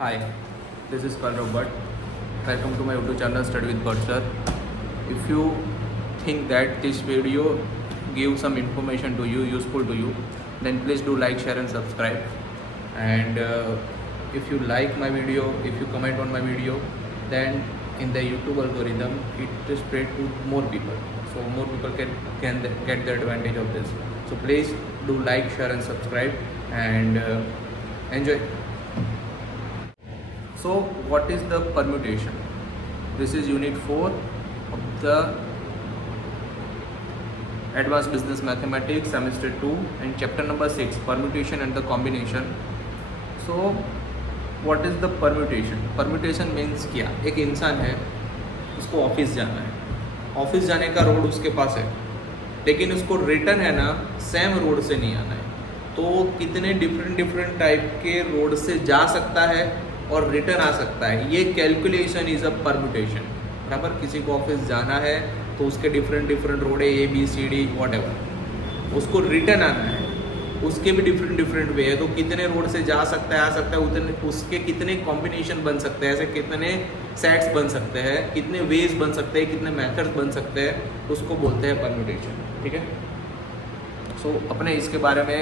Hi, this is Karl Bhatt. Welcome to my YouTube channel Study with Bhatt Sir. If you think that this video gives some information to you, useful to you, then please do like, share and subscribe. And if you like my video, if you comment on my video, then in the YouTube algorithm, it is spread to more people. So more people can get the advantage of this. So please do like, share and subscribe and enjoy. So what is the permutation? This is unit 4 of the Advanced Business Mathematics semester 2 and chapter number 6, permutation and the combination. So what is the permutation? Permutation means क्या? एक इंसान है, उसको office जाना है, office जाने का road उसके पास है, लेकिन उसको रिटर्न है ना सेम रोड से नहीं आना है, तो कितने डिफरेंट टाइप के रोड से जा सकता है और रिटर्न आ सकता है, ये कैलकुलेशन इज अ परम्यूटेशन. बराबर. किसी को ऑफिस जाना है तो उसके डिफरेंट रोड है, A B C D whatever, उसको रिटर्न आना है, उसके भी डिफरेंट वे है, तो कितने रोड से जा सकता है, आ सकता है, उतने उसके कितने कॉम्बिनेशन बन सकते हैं, ऐसे कितने सेट्स बन सकते हैं, कितने वेज बन सकते हैं, कितने मेथड्स बन सकते हैं, उसको बोलते हैं परम्यूटेशन. ठीक है. सो अपने इसके बारे में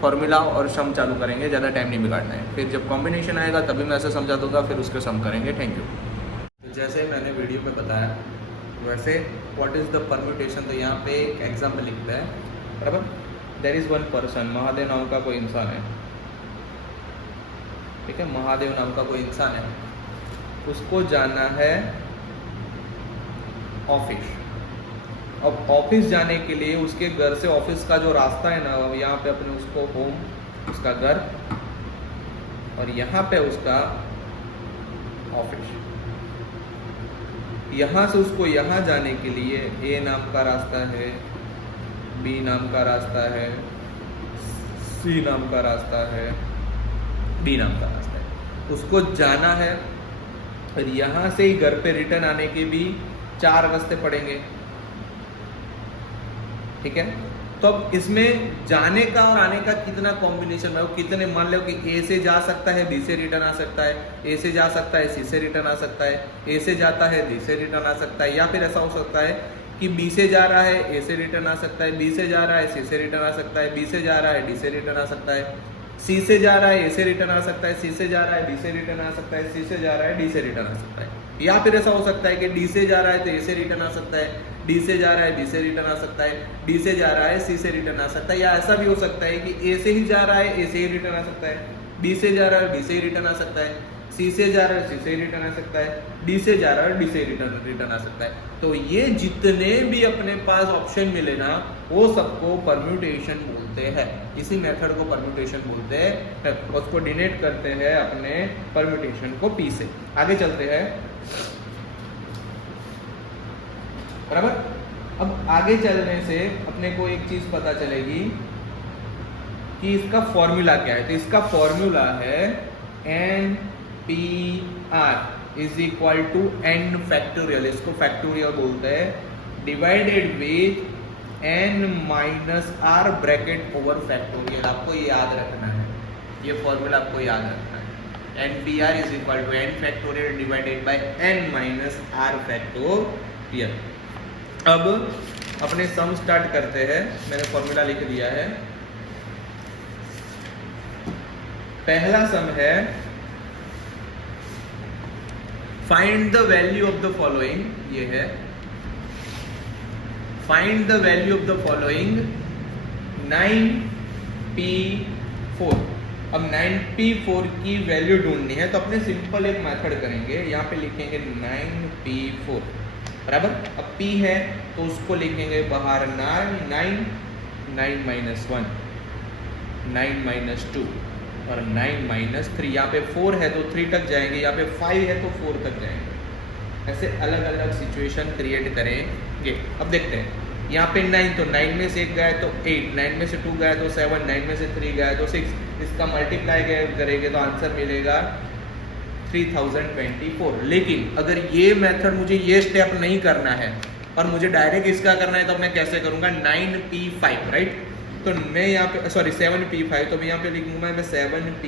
फॉर्मूला और सम चालू करेंगे, ज़्यादा टाइम नहीं बिगाड़ना है. फिर जब कॉम्बिनेशन आएगा तभी मैं ऐसे समझा दूंगा, फिर उसके सम करेंगे. Thank you. तो जैसे मैंने वीडियो में बताया वैसे व्हाट इज़ द परम्यूटेशन, तो यहाँ पे एक एग्जाम्पल लिखता है. बराबर. There is one person, Mahadev नाम का कोई इंसान है. ठीक है. महादेव नाम का कोई इंसान है, उसको जाना है ऑफिस. अब ऑफिस जाने के लिए उसके घर से ऑफिस का जो रास्ता है ना, यहाँ पे अपने उसको होम, उसका घर, और यहाँ पे उसका ऑफिस. यहाँ से उसको यहाँ जाने के लिए ए नाम का रास्ता है, बी नाम का रास्ता है, सी नाम का रास्ता है, डी नाम का रास्ता है, उसको जाना है. और यहाँ से ही घर पे रिटर्न आने के भी 4 रास्ते पड़ेंगे. ठीक है. तो अब इसमें जाने का और आने का कितना कॉम्बिनेशन है, कितने, मान लो कि ए से जा सकता है, बी से रिटर्न आ सकता है, ए से जा सकता है, सी से रिटर्न आ सकता है, ए से जाता है, डी से रिटर्न आ सकता है, या फिर ऐसा हो सकता है कि बी से जा रहा है, ए से रिटर्न आ सकता है, बी से जा रहा है, सी से रिटर्न आ सकता है, बी से जा रहा है, डी से रिटर्न आ सकता है, सी से जा रहा है, ए से रिटर्न आ सकता है, सी से जा रहा है, बी से रिटर्न आ सकता है, सी से जा रहा है, डी से रिटर्न आ सकता है. या फिर ऐसा हो सकता है कि डी से जा रहा है तो ए से रिटर्न आ सकता है, डी से जा रहा है बी से रिटर्न आ सकता है, डी से जा रहा है सी से रिटर्न आ सकता है, या ऐसा भी हो सकता है कि ए से ही जा रहा है, ए से ही रिटर्न आ सकता है, बी से जा रहा है, बी से ही रिटर्न आ सकता है, सी से जा रहा है, सी से ही रिटर्न आ सकता है, डी से जा रहा है, डी से रिटर्न आ सकता है. तो ये जितने भी अपने पास ऑप्शन मिले ना, वो सबको परम्यूटेशन बोलते हैं. इसी मेथड को परम्यूटेशन बोलते हैं. उसको डिनोट करते हैं अपने परम्यूटेशन को पी से. आगे चलते हैं. बराबर. अब आगे चलने से अपने को एक चीज पता चलेगी कि इसका फॉर्मूला क्या है. तो इसका फॉर्मूला है N P R is equal to N factorial, इसको फैक्टोरियल बोलते हैं, divided with N minus R bracket over factorial. आपको ये याद रखना है, ये फॉर्मूला आपको याद रखना है. N P R is equal to N factorial divided by N minus R factorial. अब अपने सम स्टार्ट करते हैं. मैंने फॉर्मूला लिख दिया है. पहला सम है find the value of the following. ये है find the value of the following 9p4. अब 9p4 की वैल्यू ढूंढनी है, तो अपने सिंपल एक मेथड करेंगे. यहाँ पे लिखेंगे 9p4. बराबर. अब p है तो उसको लिखेंगे बाहर 9 माइनस 1, 9 माइनस 2 और 9 माइनस 3. यहाँ पे 4 है तो 3 तक जाएंगे, यहाँ पे 5 है तो 4 तक जाएंगे. ऐसे अलग अलग सिचुएशन क्रिएट करेंगे. अब देखते हैं. यहाँ पे 9, तो 9 में से 1 गया तो 8, 9 में से 2 गया तो 7, 9 में से 3 गया तो 6. इसका मल्टीप्लाई करेंगे तो आंसर मिलेगा 3024. लेकिन अगर ये मेथड, मुझे ये स्टेप नहीं करना है और मुझे डायरेक्ट इसका करना है, तो मैं कैसे करूँगा 9p5. राइट. तो मैं यहाँ पे 7p5, तो मैं यहाँ पे लिखूंगा मैं 7p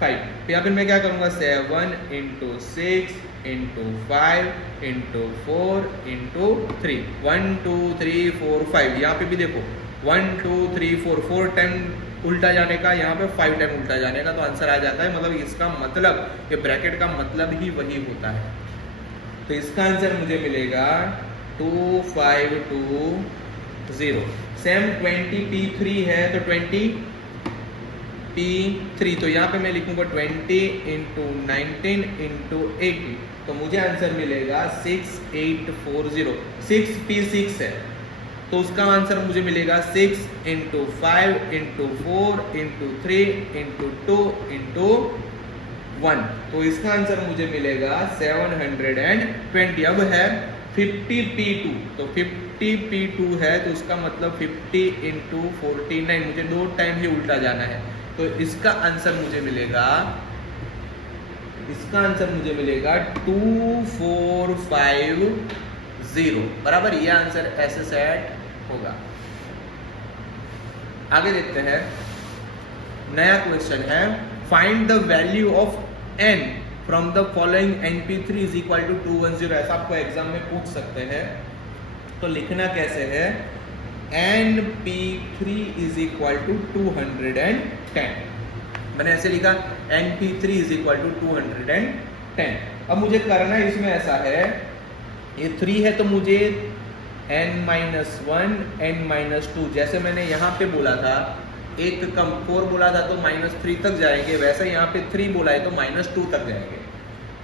5। तो यहाँ पे मैं क्या करूँगा 7 इंटू 6 इंटू 5 इंटू 4 इंटू 3, 1 2 3 4 5। यहाँ पे भी देखो 1 2 3 4 टाइम उल्टा जाने का, यहाँ पे 5 टाइम उल्टा जाने का, तो आंसर आ जाता है। मतलब इसका मतलब ये ब्रैकेट का मतलब ही वही होता है। तो इसका आंसर मुझे मिलेगा 2 5 2 0। सेम 20 P3 है तो 20 P3, तो यहाँ पे मैं लिखूंगा 20 इंटू 19 इंटू 80, तो मुझे आंसर मिलेगा 6840। 6P6 है तो उसका आंसर मुझे मिलेगा 6 into 5 into 4 into 3 into 2 into 1, तो इसका आंसर मुझे मिलेगा 720। अब है 50P2, तो 50P2 है तो उसका मतलब 50 इंटू 49, मुझे 2 टाइम ही उल्टा जाना है। तो इसका आंसर मुझे मिलेगा 2450 बराबर। ये आंसर ऐसे सेट होगा। आगे देखते हैं, नया क्वेश्चन है, find the value of n from the following np3 is equal to 210। ऐसा आपको एग्जाम में पूछ सकते हैं। तो लिखना कैसे है, np3 इज इक्वल टू 210। मैंने ऐसे लिखा np3 इज इक्वल टू 210। अब मुझे करना इसमें ऐसा है, ये 3 है तो मुझे n-1 n-2, जैसे मैंने यहाँ पे बोला था एक कम 4 बोला था तो -3 तक जाएंगे, वैसे यहाँ पे 3 बोला है तो -2 तक जाएंगे।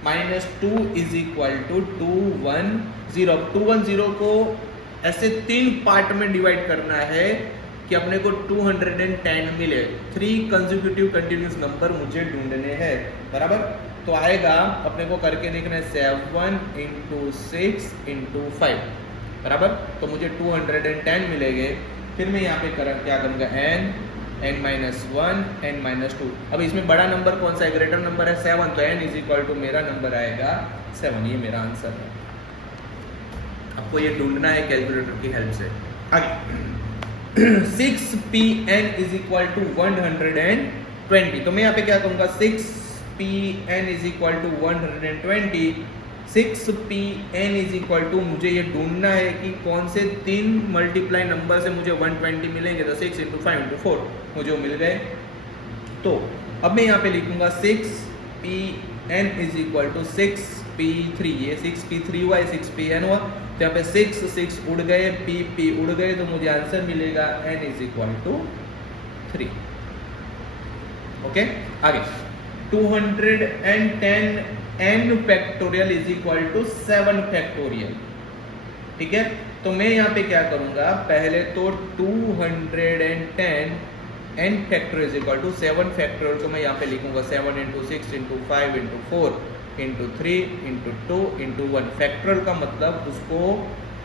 -2 इज इक्वल टू 210। अब 210 को ऐसे 3 पार्ट में डिवाइड करना है कि अपने को 210 मिले। 3 कंसेक्यूटिव कंटिन्यूस नंबर मुझे ढूंढने हैं, बराबर। तो आएगा अपने को करके देखना है 7 इंटू 6 इंटू 5, बराबर। तो मुझे 210 मिलेंगे। फिर मैं यहाँ पे क्या करूँगा n-1 n-2। अब इसमें बड़ा नंबर कौन सा है, ग्रेटर नंबर है 7, तो n इज इक्वल टू मेरा नंबर आएगा 7। ये मेरा आंसर है। आपको ये ढूंढना है कैलकुलेटर की हेल्प से। आगे 6pn इज इक्वल टू 120। तो मैं यहाँ पे क्या करूँगा 6pn is equal to 120। 6pn is equal to, मुझे ये ढूंढना है कि कौन से 3 मल्टीप्लाई नंबर से मुझे 120 मिलेंगे। तो 6 इंटू 5 इंटू 4 मुझे वो मिल गए। तो अब मैं यहाँ पे लिखूंगा 6pn is equal to 6p3। ये 6p3 हुआ, 6pn हुआ, तो यहाँ पे 6 उड़ गए, p उड़ गए, तो मुझे आंसर मिलेगा n is equal to 3। Okay, आगे 210 n factorial is equal to 7 factorial. ठीक है, तो मैं यहाँ पे क्या करूंगा, पहले तो 210 n factorial is equal to 7 factorial को मैं यहाँ पे लिखूंगा 7 into 6 into 5 into 4 into 3 into 2 into 1। Factorial का मतलब उसको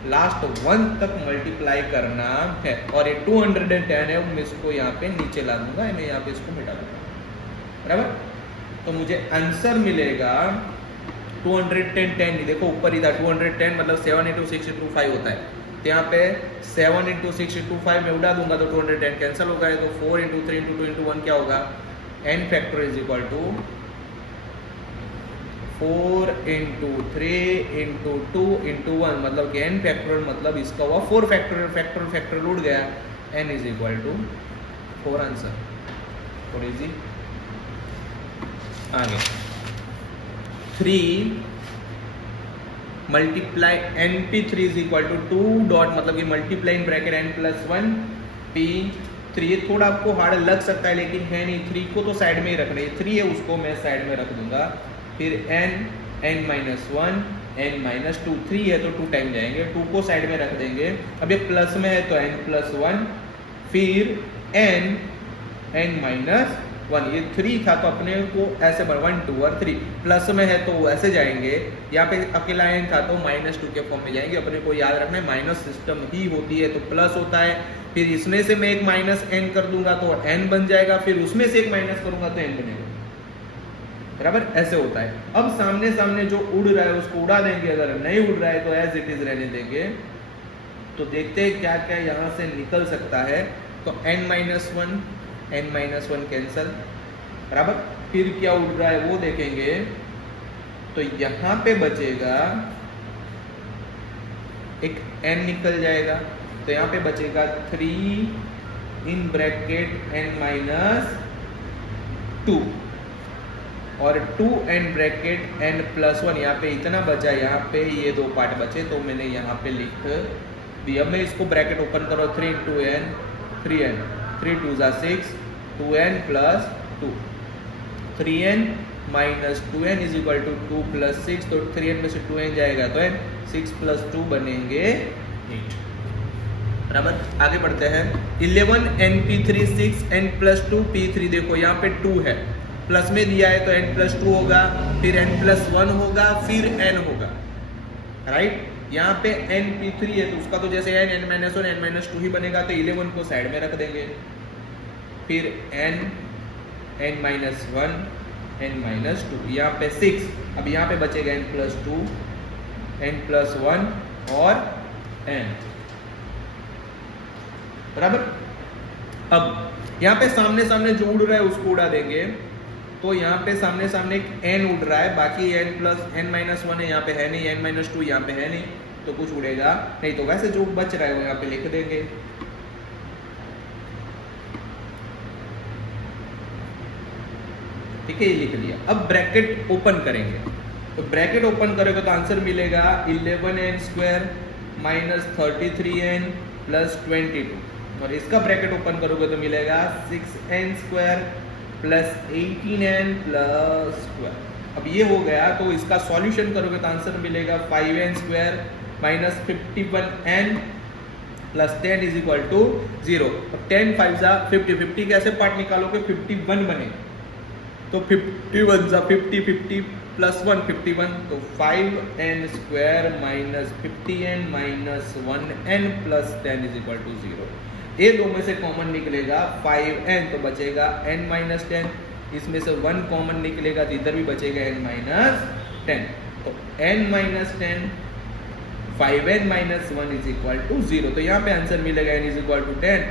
लास्ट 1 तक मल्टीप्लाई करना है। और ये 210 है, मैं इसको यहाँ पे नीचे ला दूंगा, मैं यहाँ पे इसको मिटा दूंगा, बराबर। तो मुझे आंसर मिलेगा 210। देखो ऊपर ही था 210, मतलब 7 इंटू 6 इंटू 5 होता है। तो यहाँ पे 7 इंटू 6 इंटू 5 में उड़ा दूंगा तो 210 कैंसिल होगा। तो 4 इंटू 3 इंटू 2 इंटू 1 क्या होगा, n factor is equal to 4 into 3 into 2 into 1, मतलब कि n फैक्टोरियल मतलब इसका हुआ 4 फैक्टोरियल। फैक्टोरियल उड़ गया, n is equal to 4 answer. और इजी। आगे 3 multiply np3 is equal to 2 dot, मतलब कि multiply in bracket n plus 1 p3। ये थोड़ा आपको हार्ड लग सकता है लेकिन है नहीं। 3 को तो साइड में ही रखना है, 3 है उसको मैं साइड में रख दूंगा। फिर n-1 n-2, 3 है तो 2 टाइम जाएंगे, 2 को साइड में रख देंगे। अब ये प्लस में है तो n+1, फिर n-1। ये 3 था तो अपने को ऐसे 1 2 और 3, प्लस में है तो ऐसे जाएंगे। यहाँ पे अकेला n था तो -2 के फॉर्म में जाएंगे। अपने को याद रखना है माइनस सिस्टम ही होती है तो प्लस होता है। फिर इसमें से मैं एक -n कर दूंगा तो n बन जाएगा, फिर उसमें से एक माइनस करूंगा तो n बनेगा, बराबर। ऐसे होता है। अब सामने सामने जो उड़ रहा है उसको उड़ा देंगे, अगर नहीं उड़ रहा है तो एज इट इज रहने देंगे। तो देखते हैं क्या क्या यहाँ से निकल सकता है। तो n-1 कैंसल, बराबर। फिर क्या उड़ रहा है वो देखेंगे, तो यहाँ पे बचेगा एक n निकल जाएगा, तो यहाँ पे बचेगा 3 इन ब्रैकेट n माइनस 2 और 2n ब्रैकेट n प्लस 1। यहाँ पे इतना बचा, यहाँ पे ये दो पार्ट बचे तो मैंने यहाँ पे लिख दिया। मैं इसको ब्रैकेट ओपन करो, 3 इंटू n 3n 3 2 ज़ा 6 2n plus 2 3n minus 2n is equal to 2 plus 6, तो 3n में से 2n जाएगा तो n 6 प्लस 2 बनेंगे 8। बराबर। आगे बढ़ते हैं। 11 np3 6 n प्लस 2 p3। देखो यहाँ पे 2 है, प्लस में दिया है तो n प्लस 2 होगा, फिर n प्लस 1 होगा, फिर n होगा, राइट। यहाँ पे np3 है तो उसका तो जैसे n माइनस 1 n माइनस 2 ही बनेगा, तो 11 को साइड में रख देंगे, फिर n माइनस 1 n माइनस 2, यहाँ पे 6। अब यहाँ पे बचेगा n प्लस 2 n प्लस 1 और n, बराबर। अब यहाँ पे सामने सामने जो उड़ रहा है उसको उड़ा देंगे, तो यहाँ पे सामने सामने एक n उड़ रहा है, बाकी n प्लस n माइनस 1 है, यहाँ पे है नहीं, n माइनस 2 यहाँ पे है नहीं, तो कुछ उड़ेगा नहीं। तो वैसे जो बच रहा है वो यहाँ पे लिख देंगे। ठीक है, ये लिख दिया। अब ब्रैकेट ओपन करेंगे, तो ब्रैकेट ओपन करेंगे तो आंसर मिलेगा 11n square minus 33n plus 22, और इसका ब्रैकेट ओपन करोगे तो मिलेगा 6n square plus 18n plus 12। अब ये हो गया, तो इसका सॉल्यूशन करोगे तो आंसर मिलेगा 5n square minus 51n plus 10 is equal to 0। अब 10 5 ज़ा 50, 50 कैसे पार्ट निकालोगे, 51 बने, तो 51 ज़ा 50, 50 प्लस 1 51, तो 5n square minus 50n minus 1n plus 10 is equal to 0। ये दो में से कॉमन निकलेगा 5n, तो बचेगा n माइनस 10, इसमें से 1 कॉमन निकलेगा तो इधर भी बचेगा n माइनस 10, तो n minus 10 5n minus 1 is equal to 0। तो यहाँ पे आंसर मिलेगा n इज इक्वल टू 10,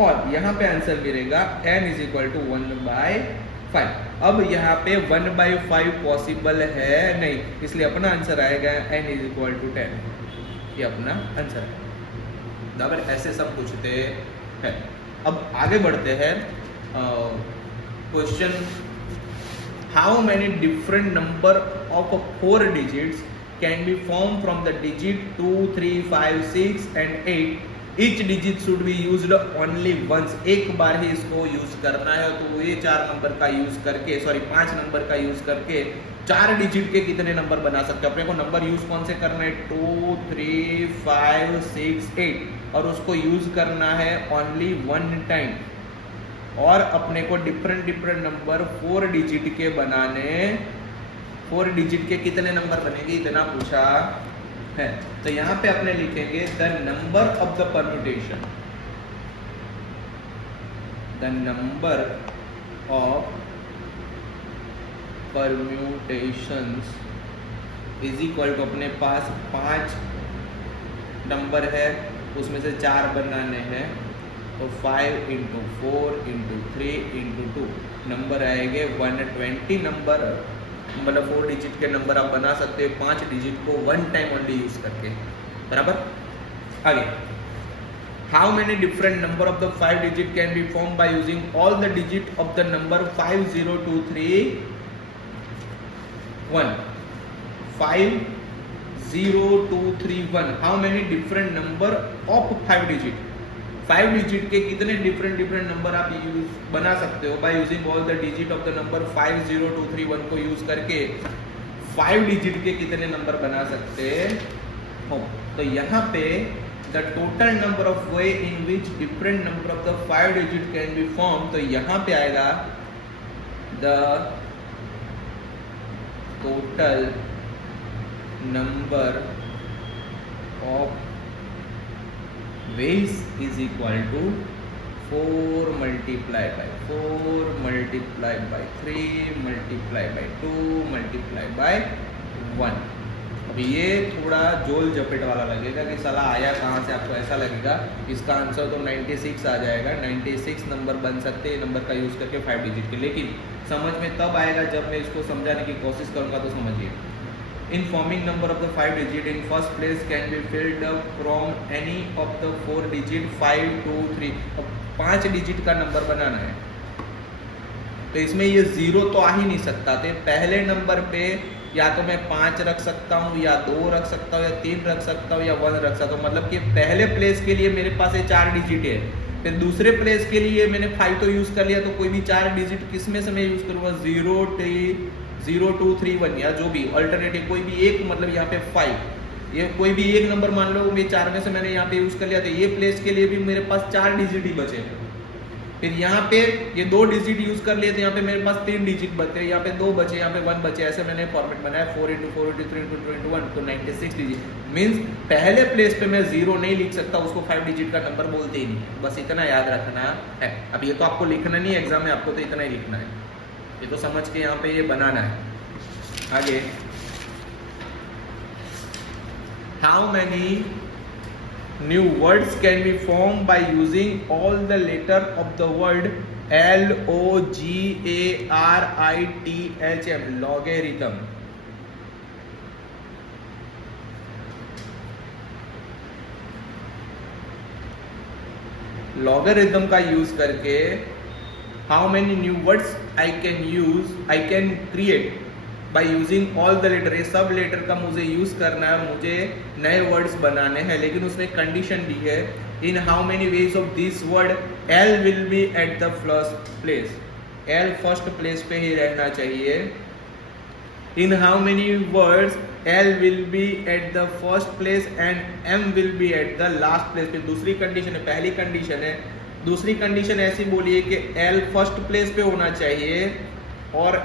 और यहाँ पे आंसर मिलेगा n इज इक्वल टू 1/5। अब यहाँ पे 1/5 पॉसिबल है नहीं, इसलिए अपना आंसर आएगा n इज इक्वल टू 10, ये अपना आंसर है। बराबर, ऐसे सब पूछते हैं। अब आगे बढ़ते हैं। Question, how many different number of 4 digits can be form from the digit 2 3 5 6 and 8। Each digit should be used only once. एक बार ही इसको यूज करना है, तो ये 4 नंबर का यूज करके, सॉरी 5 नंबर का यूज करके 4 डिजिट के कितने नंबर बना सकते हैं। अपने को नंबर यूज कौन से करना है, 2 3 5 6 8, और उसको यूज करना है ओनली 1 टाइम। और अपने को डिफरेंट डिफरेंट नंबर 4 डिजिट के बनाने, 4 डिजिट के कितने नंबर बनेंगे इतना पूछा है। तो यहाँ पे अपने लिखेंगे the number of the permutation, the number of permutations is equal to, अपने पास 5 नंबर है, उसमें से 4 बनाने हैं, तो 5 इंटू 4 इंटू 3 इंटू 2 नंबर आएंगे 120 नंबर, मतलब 4 डिजिट के नंबर आप बना सकते हैं 5 डिजिट को 1 टाइम ओनली यूज करके। बराबर। आगे, how many different number of the 5 digit can be form by using all the digit of the number 5 0 2 3 1। 5 0 2 3 1, how many different number of 5 digit. 5 digit के कितने डिफरेंट डिफरेंट नंबर आप use बना सकते हो bye using all the digit of the number 5 0 2 3 1 को use करके 5 digit के कितने नंबर बना सकते हो। तो यहाँ पे the total number of way in which different number of the 5 digit can be form, तो यहाँ पे आएगा the total number of ways is equal to 4 multiplied by 4 multiplied by 3 multiplied by 2 multiplied by 1। अभी ये थोड़ा जोल जपेट वाला लगेगा कि साला आया कहाँ से, आपको ऐसा लगेगा। इसका आंसर तो 96 आ जाएगा। 96 नंबर बन सकते हैं नंबर का यूज़ करके 5 डिजिट के, लेकिन समझ में तब आएगा जब मैं इसको समझाने की कोशिश करूँगा। तो समझिए, in forming number of the 5 digit in first place can be field from any of the 4 digit 5 2 3। अब 5 डिजिट का नंबर बनाना है तो इसमें ये 0 तो आ ही नहीं सकता। तो पहले नंबर पे या तो मैं 5 रख सकता हूँ, या 2 रख सकता हूँ, या 3 रख सकता हूँ, या 1 रख सकता हूँ। मतलब कि पहले प्लेस के लिए मेरे पास ये 4 डिजिट है। फिर दूसरे प्लेस के लिए मैंने 5 तो यूज़ कर लिया, तो कोई भी 4 डिजिट किस में से मैं यूज़ करूँगा, 0 2 3 1 या जो भी अल्टरनेटिव कोई भी एक, मतलब यहाँ पे 5, ये कोई भी एक नंबर मान लो मैं 4 में से मैंने यहाँ पे यूज़ कर लिया, तो ये प्लेस के लिए भी मेरे पास 4 डिजिट ही बचे। फिर यहाँ पे ये 2 डिजिट यूज कर लिए, तो यहाँ पे मेरे पास 3 डिजिट बचे, यहाँ पे 2 बचे, यहाँ पे 1 बचे। ऐसे मैंने फॉर्मेट बनाया 4 × 4 × 3 × 2 × 1, तो 96 डिजिट। मीन्स पहले प्लेस पे मैं 0 नहीं लिख सकता, उसको 5 डिजिट का नंबर बोलते ही नहीं। बस इतना याद रखना है। अब ये तो आपको लिखना नहीं है एग्जाम में, आपको तो इतना ही लिखना है, ये तो समझ के यहाँ पे ये बनाना है। आगे, how many new words can be formed by using all the letter of the word logarithm, logarithm। logarithm का यूज करके how many new words I can create by using all the letter। ये सब letter का मुझे use करना है, मुझे नए वर्ड्स बनाने हैं, लेकिन उसमें कंडीशन दी है, in how many ways of this word L will be at the first place. L first place पे ही रहना चाहिए। In how many words L will be at the first place and M will be at the last place. फिर दूसरी condition है, पहली condition है, दूसरी कंडीशन ऐसी बोली है कि एल फर्स्ट प्लेस पे होना चाहिए और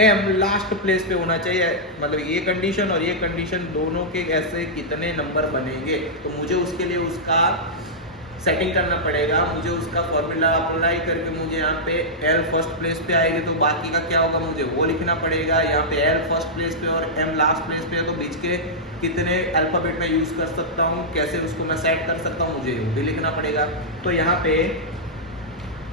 एम लास्ट प्लेस पे होना चाहिए। मतलब ये कंडीशन और ये कंडीशन दोनों के ऐसे कितने नंबर बनेंगे, तो मुझे उसके लिए उसका सेटिंग करना पड़ेगा। मुझे उसका फॉर्मूला अप्लाई करके मुझे यहाँ पे एल फर्स्ट प्लेस पे आएगी, तो बाकी का क्या होगा मुझे वो लिखना पड़ेगा। यहाँ पे एल फर्स्ट प्लेस पे और एम लास्ट प्लेस पे है, तो बीच के कितने अल्फाबेट में यूज कर सकता हूँ, कैसे उसको मैं सेट कर सकता हूँ, मुझे वो भी लिखना पड़ेगा। तो यहाँ पे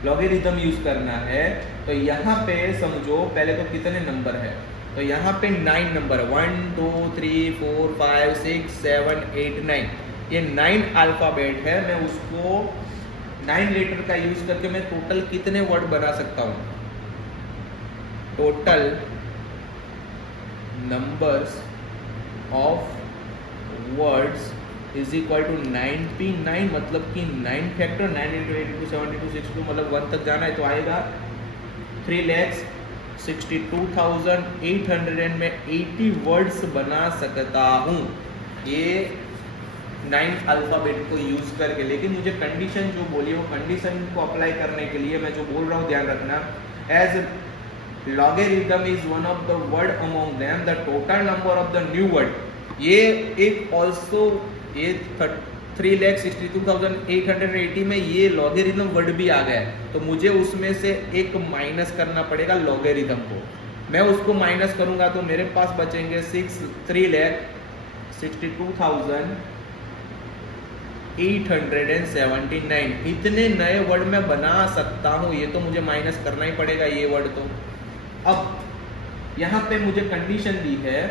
लॉगरिथम यूज करना है, तो यहाँ पे समझो पहले तो कितने नंबर है, तो यहाँ पे 9 नंबर है, 1 2 3 4 5 6 7 8 9, ये 9 अल्फाबेट है। मैं उसको 9 लेटर का यूज करके मैं टोटल कितने वर्ड बना सकता हूँ, total numbers of words is equal to 99, मतलब कि 9 फैक्टर 9 × 82 72 62, मतलब 1 तक जाना है, तो आएगा 3,62,800 में 80 वर्ड्स बना सकता हूँ ये 9 अल्फाबेट को यूज करके। लेकिन मुझे कंडीशन जो बोली वो कंडीशन को अप्लाई करने के लिए मैं जो बोल रहा हूँ ध्यान रखना, as logarithm is one of the word among them, the total number of the new word। ये एक also ये 3,62,880 में ये लॉगरिथम वर्ड भी आ गया है, तो मुझे उसमें से एक माइनस करना पड़ेगा लॉगरिथम को। मैं उसको माइनस करूंगा तो मेरे पास बचेंगे 3,62,879। इतने नए वर्ड मैं बना सकता हूं, ये तो मुझे माइनस करना ही पड़ेगा ये वर्ड तो। अब यहाँ पे मुझे कंडीशन दी है,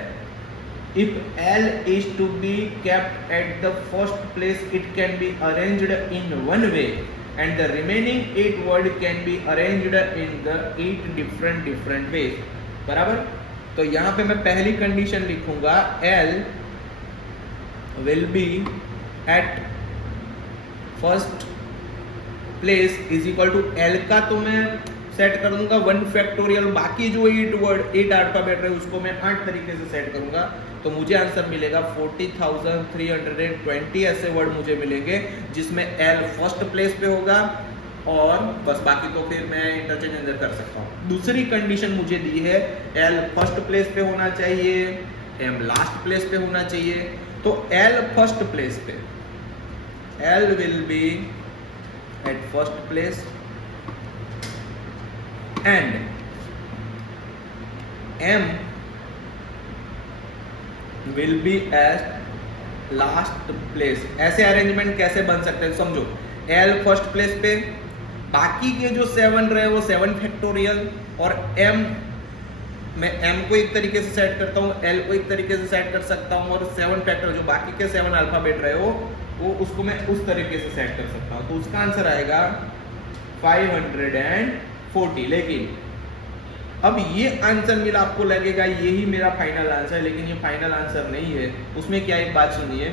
if L is to be kept at the first place, it can be arranged in one way and the remaining 8 word can be arranged in the 8 different ways। बराबर। तो यहाँ पे मैं पहली कंडीशन लिखूंगा, L will be at first place is equal to L का तो मैं सेट कर दूंगा 1 फैक्टोरियल, बाकी जो 8 अल्फाबेट है उसको मैं 8 तरीके से सेट करूंगा, तो मुझे आंसर मिलेगा 40,320 ऐसे वर्ड मुझे मिलेंगे जिसमें एल फर्स्ट प्लेस पे होगा और बस बाकी तो फिर मैं इंटरचेंज अंदर कर सकता हूँ। दूसरी कंडीशन मुझे दी है, एल फर्स्ट प्लेस पे होना चाहिए, एम लास्ट प्लेस पे होना चाहिए। तो एल फर्स्ट प्लेस पे, L will be at first place and M will be at last place. ऐसे अरेंजमेंट कैसे बन सकते हैं समझो, एल फर्स्ट प्लेस पे, बाकी के जो 7 रहे वो 7 फैक्टोरियल, और एम, मैं एम को एक तरीके से सेट करता हूँ, एल को एक तरीके से सेट कर सकता हूँ, और 7 फैक्टर जो बाकी के 7 अल्फाबेट रहे हो वो उसको मैं उस तरीके से सेट कर सकता हूँ। तो उसका आंसर आएगा 540। लेकिन अब ये आंसर मिला, आपको लगेगा यही मेरा फाइनल आंसर है, लेकिन ये फाइनल आंसर नहीं है। उसमें क्या, एक बात सुनिए,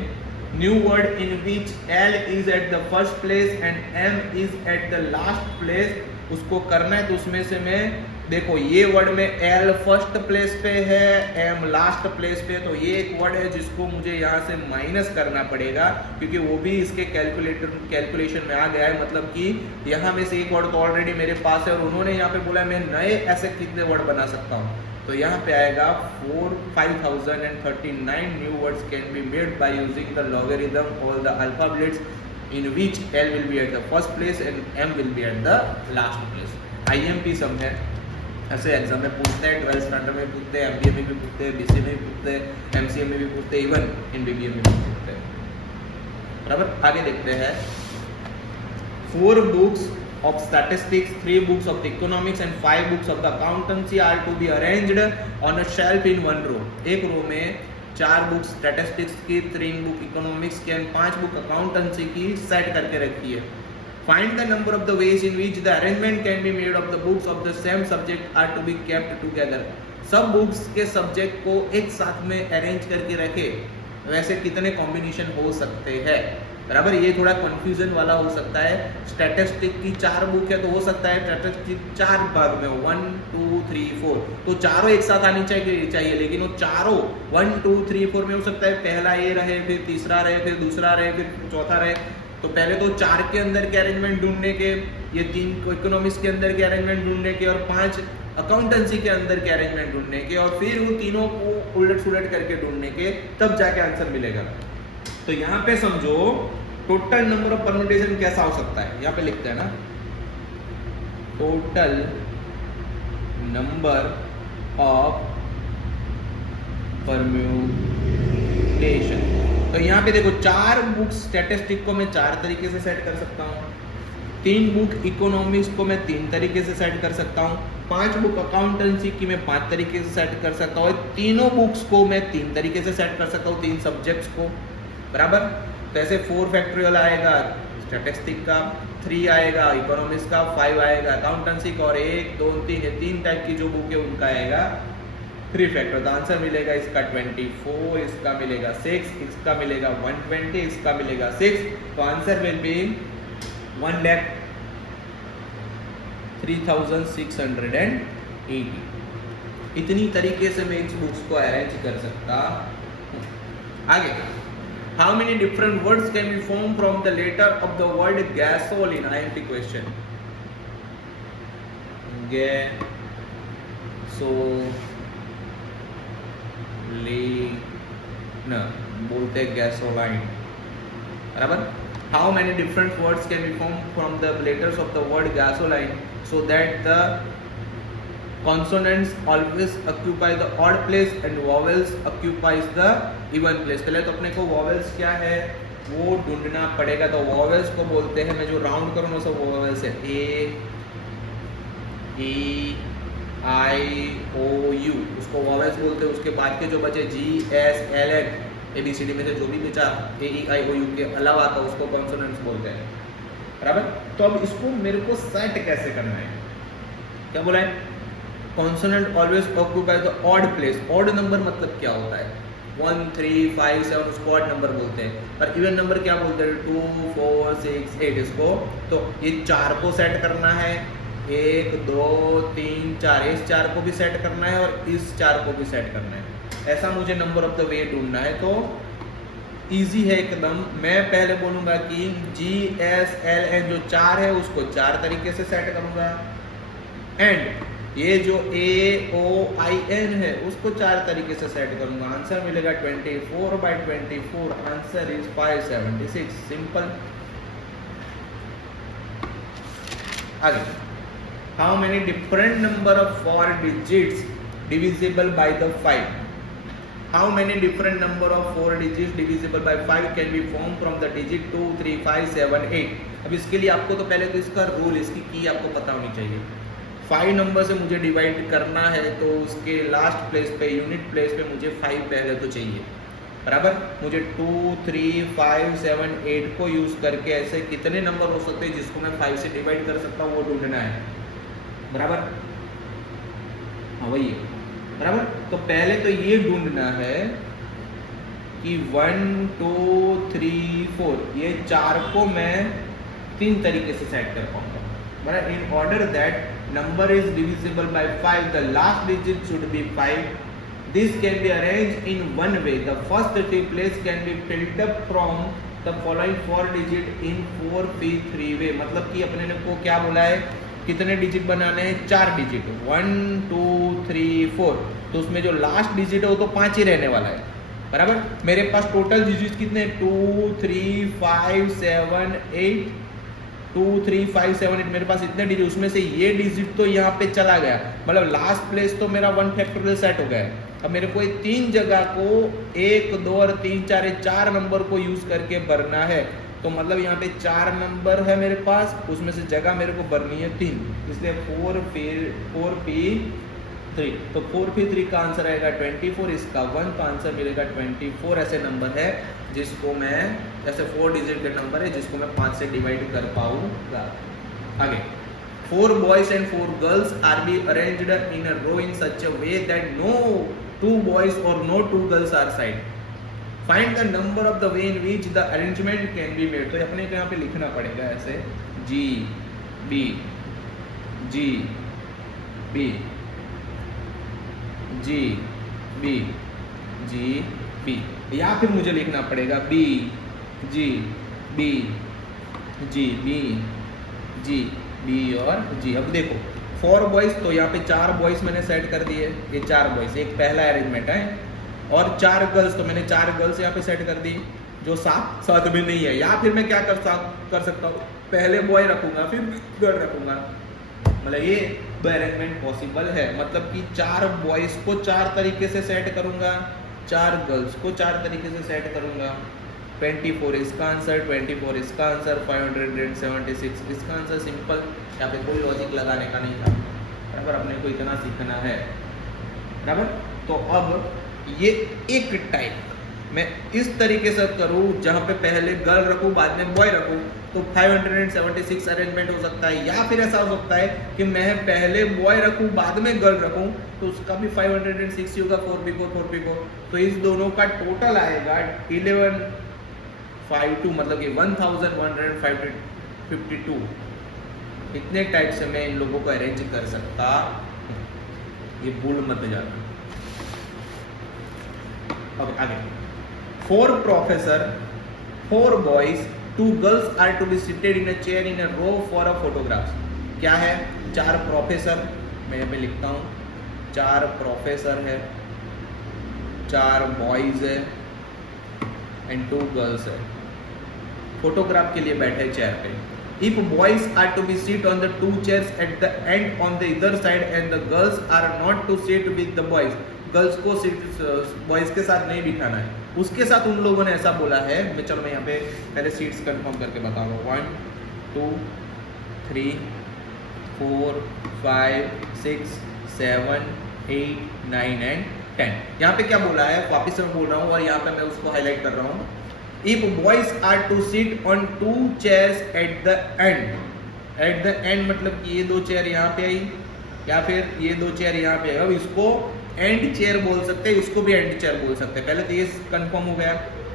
new word in which L is at the first place and M is at the last place, उसको करना है। तो उसमें से मैं देखो, ये वर्ड में एल फर्स्ट प्लेस पे है, एम लास्ट प्लेस पे, तो ये एक वर्ड है जिसको मुझे यहाँ से माइनस करना पड़ेगा, क्योंकि वो भी इसके कैलकुलेशन में आ गया है। मतलब कि यहाँ में से एक वर्ड तो ऑलरेडी मेरे पास है, और उन्होंने यहाँ पे बोला मैं नए ऐसे कितने वर्ड बना सकता हूँ। तो यहाँ पे आएगा 5039 new words can be made by using the logarithm all the alphabets in which L will be at the first place and M will be at the last place. IMP sum है, ऐसे exam में पूछते हैं, 12th standard में पूछते हैं, MBA में भी पूछते हैं, BCA में भी पूछते हैं, MCA में भी पूछते हैं, इवन इन BBA में भी पूछते हैं। बराबर, आगे देखते हैं। 4 books of statistics, 3 books of economics and 5 books of the accountancy are to be arranged on a shelf in one row। एक रो में 4 बुक स्टैटिस्टिक्स की, 3 बुक इकोनॉमिक्स की, 5 बुक अकाउंटेंसी की सेट करके रखी है। Find the number of the ways in which the arrangement can be made of the books of the same subject are to be kept together। सब books के subject को एक साथ में अरेंज करके रखे, वैसे कितने कॉम्बिनेशन हो सकते हैं। बराबर, ये थोड़ा कंफ्यूजन वाला हो सकता है। स्टैटिस्टिक की 4 बुक है तो हो सकता है स्टैटिस्टिक 4 भाग में हो, 1 2 3 4, तो चारों एक साथ आनी चाहिए, लेकिन वो चारों 1 2 3 4 में हो सकता है पहला ये रहे, फिर तीसरा रहे, फिर दूसरा रहे, फिर चौथा रहे। तो पहले तो 4 के अंदर के अरेंजमेंट ढूंढने के, ये 3 इकोनॉमिक्स के अंदर के अरेंजमेंट ढूंढने के, और 5 अकाउंटेंसी के अंदर के अरेंजमेंट ढूंढने के, और फिर वो तीनों को उलट सुलट करके ढूंढने के, तब जाके आंसर मिलेगा। तो यहाँ पे समझो टोटल नंबर ऑफ परम्यूटेशन कैसा हो सकता है, यहाँ पे लिखते हैं ना, टोटल नंबर ऑफ परम्यूटेशन। तो यहाँ पे देखो 4 बुक स्टैटिस्टिक को मैं 4 तरीके से सेट कर सकता हूँ, 3 बुक इकोनॉमिक्स को मैं 3 तरीके से सेट कर सकता हूँ, 5 बुक अकाउंटेंसी की मैं 5 तरीके से सेट कर सकता हूँ, तीनों बुक्स को मैं 3 तरीके से सेट कर सकता हूँ, 3 सब्जेक्ट्स को। बराबर, तो ऐसे 4 फैक्टोरियल आएगा स्टैटिस्टिक का, 3 आएगा इकोनॉमिक्स का, 5 आएगा अकाउंटेंसी का, और 1 2 3 ये 3 टाइप की जो बुक है उनका आएगा 3 फैक्टर। तो आंसर मिलेगा इसका 24, इसका मिलेगा 6, इसका मिलेगा 120, इसका मिलेगा 6। तो आंसर विल बी 1,03,680। इतनी तरीके से मैं इस बुक्स को अरेंज कर सकता हूँ। आगे, how many different words can be form from the letter of the word gasoline. IMP question, gasoline बोलते हैं गैसोलाइन। बराबर, how many different words can be form from the letters of the word gasoline so that the consonants always occupy the odd place and vowels occupies the even place। पहले तो अपने को vowels क्या है वो ढूंढना पड़ेगा। तो vowels को बोलते हैं, मैं जो राउंड करूँ वो सब vowels है, A E I O U, उसको vowels बोलते हैं। उसके बाद के जो बचे G S L N ABCD में से जो भी बचा A E I O U के अलावा था उसको consonants बोलते हैं। बराबर, तो अब इसको मेरे को सेट कैसे करना है, क्या बोला है, consonant always occupy the odd place. Odd number मतलब क्या होता है, 1 3 5 7 उसको ऑड नंबर बोलते हैं, और इवन नंबर क्या बोलते हैं, 2 4 6 8 इसको। तो ये 4 को सेट करना है, 1 2 3 4, इस 4 को भी सेट करना है और इस 4 को भी सेट करना है। ऐसा मुझे नंबर ऑफ द वे ढूंढना है। तो इजी है एकदम। मैं पहले बोलूँगा कि G S L N जो 4 है उसको 4 तरीके से सेट करूँगा, एंड ये जो AOIN है उसको 4 तरीके से सेट करूंगा। आंसर मिलेगा 24/24, आंसर इज 576। सिंपल। आगे, how many different number of 4 digits divisible by the 5। How many different number of 4 digit divisible by 5 can be form from the digit 2 3 5 7 8। अब इसके लिए आपको तो पहले तो इसका रूल, इसकी की आपको पता होनी चाहिए। 5 नंबर से मुझे डिवाइड करना है तो उसके लास्ट प्लेस पे, यूनिट प्लेस पे मुझे 5 पहले तो चाहिए, बराबर। मुझे 2 3 5 7 8 को यूज करके ऐसे कितने नंबर हो सकते हैं जिसको मैं 5 से डिवाइड कर सकता हूँ, वो ढूंढना है, बराबर। हाँ वही है, बराबर। तो पहले तो ये ढूंढना है कि 1 2 3 4 ये 4 को मैं 3 तरीके से सेट कर पाऊंगा, बराबर। इन order that number is divisible by 5 the last digit should B 5। This can be arranged in one way, the first 3 place can be filled up from the following 4 digit in 4p3 वे। मतलब कि अपने को क्या बोला है, कितने digit बनाने हैं, 4 डिजिट, 1 2 3 4। तो उसमें जो लास्ट डिजिट है वो तो 5 ही रहने वाला है, बराबर। मेरे पास टोटल डिजिट कितने, 2 3 5 7 8, 2 3 5 7 8, मेरे पास इतने डिजिट, उसमें से ये डिजिट तो यहाँ पे चला गया, मतलब लास्ट प्लेस तो मेरा 1 फैक्टोरियल सेट हो गया है। अब मेरे को 3 जगह को 1 2 और 3 4 नंबर को यूज करके भरना है। तो मतलब यहाँ पे 4 नंबर है मेरे पास, उसमें से जगह मेरे को भरनी है 3, इसलिए 4p3। तो 4p3 का आंसर आएगा 24, इसका 1, तो आंसर मिलेगा 24। ऐसे नंबर है जिसको मैं, ऐसे 4 डिजिट के नंबर है जिसको मैं 5 से डिवाइड कर पाऊंगा। आगे, 4 boys and 4 girls are be arranged in a row in such a way that no 2 boys or no 2 girls are side. Find the number of the way in which the arrangement can be made। तो अपने को यहाँ पे लिखना पड़ेगा ऐसे G B G B G B G B, या फिर मुझे लिखना पड़ेगा B G B G B G B और G। अब देखो 4 बॉयज, तो यहाँ पे 4 बॉयज मैंने सेट कर दिए, ये 4 बॉयज, एक पहला अरेंजमेंट है। और 4 गर्ल्स, तो मैंने 4 गर्ल्स यहाँ पे सेट कर दी जो साथ में नहीं है। या फिर मैं क्या कर सकता हूँ, पहले बॉय रखूंगा फिर गर्ल रखूंगा, मतलब ये दो अरेंजमेंट पॉसिबल है। मतलब कि 4 बॉयज को 4 तरीके से सेट करूंगा, 4 गर्ल्स को 4 तरीके से सेट करूंगा। 24 इसका आंसर, 24 इसका आंसर, 576 इसका आंसर। सिंपल, यहाँ पे कोई लॉजिक लगाने का नहीं था, बराबर। अपने को इतना सीखना है, बराबर। तो अब ये एक टाइप मैं इस तरीके से करूँ जहाँ पे पहले गर्ल रखूँ बाद में बॉय रखूँ, तो 576 अरेंजमेंट हो सकता है। या फिर ऐसा हो सकता है कि मैं पहले बॉय रखूँ बाद में गर्ल रखूँ, तो उसका भी 560 होगा, 4p4। तो इस दोनों का टोटल आएगा 1152, मतलब कि 1152। इतने टाइप से मैं इन लोगों को अरेंज कर सकता, ये भूल मत जाना। ओके, आगे 4 professor 4 boys 2 girls are to be seated in a chair in a row for a photographs. क्या है, 4 प्रोफेसर, मैं यहाँ पे लिखता हूँ 4 प्रोफेसर है, 4 बॉयज है एंड 2 गर्ल्स है, फोटोग्राफ के लिए बैठे चेयर पे। If boys are to be sit on the 2 chairs at the end on the either side and the girls are not to sit with the boys, girls को boys के साथ नहीं बिठाना है, उसके साथ उन लोगों ने ऐसा बोला है। मैं चलो मैं यहाँ पे पहले सीट्स कंफर्म करके बताऊंगा। 1 2 3 4 5 6 7 8 9 एंड 10। यहाँ पे क्या बोला है, वापिस से मैं बोल रहा हूँ और यहाँ पे मैं उसको हाईलाइट कर रहा हूँ। If boys are to sit on 2 chairs at the end मतलब कि ये 2 चेयर यहाँ पे आई या फिर ये 2 चेयर यहाँ पे आई। अब इसको एंड चेयर बोल सकते हैं, इसको भी एंड चेयर बोल सकते हैं। पहले तो ये कंफर्म हो गया।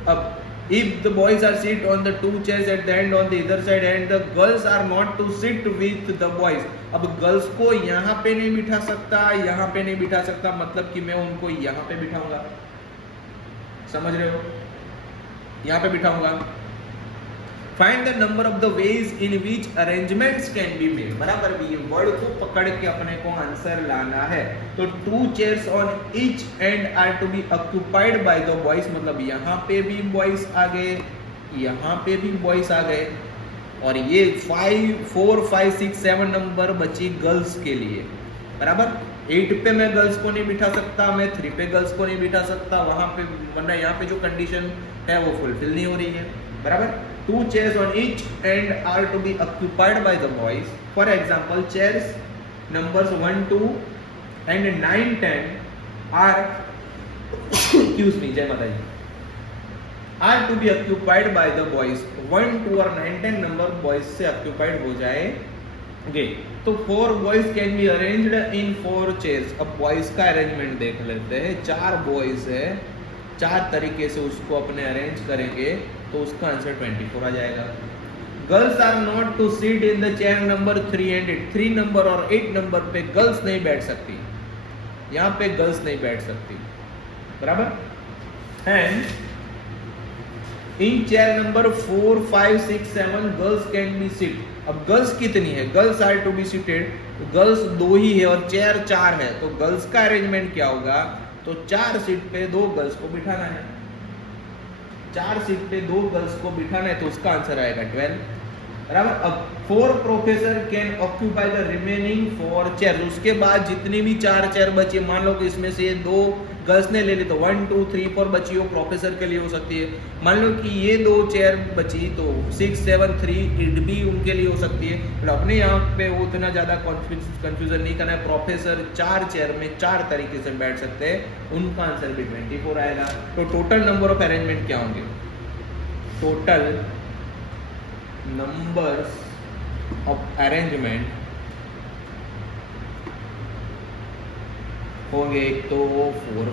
अब if the boys are sit on the 2 chairs at the end on the other side and the girls are not to sit with the boys, अब गर्ल्स को यहाँ पे नहीं बिठा सकता, यहाँ पे नहीं बिठा सकता, मतलब कि मैं उनको यहाँ पे बिठाऊंगा, समझ रहे हो, यहाँ पे बिठाऊंगा। Find the number of the ways in which arrangements can be made, बराबर भी ये वर्ड को पकड़ के अपने को आंसर लाना है। तो 2 chairs on each end are to be occupied by the boys, मतलब यहाँ पे भी बॉयज आ गए, यहाँ पे भी बॉयज आ गए, और ये 5 4 5 6 7 नंबर बची गर्ल्स के लिए। बराबर। 8 पे मैं गर्ल्स को नहीं बिठा सकता, मैं 3 पे गर्ल्स को नहीं बिठा सकता, वहां पे वरना यहाँ पे जो कंडीशन है वो फुलफिल नहीं हो रही है, बराबर। 2 chairs on each end are to be occupied by the boys. For example, chairs numbers 1, 2 and 9, 10 are excuse me, जय माता जी, are to be occupied by the boys. 1, 2 और 9, 10 नंबर बॉयज से ऑक्यूपाइड हो जाएंगे। तो 4 boys can be arranged in 4 chairs. अब boys का arrangement देख लेते हैं। 4 बॉयज है, 4 तरीके से उसको अपने अरेंज करेंगे तो उसका आंसर 24 आ जाएगा। Girls are not to seat in the chair number 3 and 8। 3 number और 8 नंबर पे गर्ल्स नहीं बैठ सकती, यहाँ पे गर्ल्स नहीं बैठ सकती, बराबर। And in chair number 4, 5, 6, 7 girls can be seat. अब गर्ल्स कितनी है, girls are to be seated, तो गर्ल्स 2 ही है और चेयर 4 है, तो गर्ल्स का अरेंजमेंट क्या होगा, तो 4 सीट पे 2 गर्ल्स को बिठाना है, 4 सीट पे 2 गर्ल्स को बिठाना है, तो उसका आंसर आएगा 12, बराबर। अब 4 professor can occupy the remaining 4 chair. उसके बाद जितनी भी 4 चेयर बची, मान लो कि इसमें से 2 गर्ल्स ने ले ली तो 1, 2, 3, 4 बची वो प्रोफेसर के लिए हो सकती है। मान लो कि ये 2 चेयर बची तो 6, 7, 3 इट भी उनके लिए हो सकती है। तो अपने यहाँ पे वो उतना ज़्यादा कंफ्यूजन नहीं करना है। प्रोफेसर 4 चेयर में 4 तरीके से बैठ सकते हैं, उनका आंसर भी 24 आएगा। तो टोटल नंबर ऑफ अरेंजमेंट क्या होंगे, टोटल नंबर्स ऑफ अरेंजमेंट होंगे एक तो 4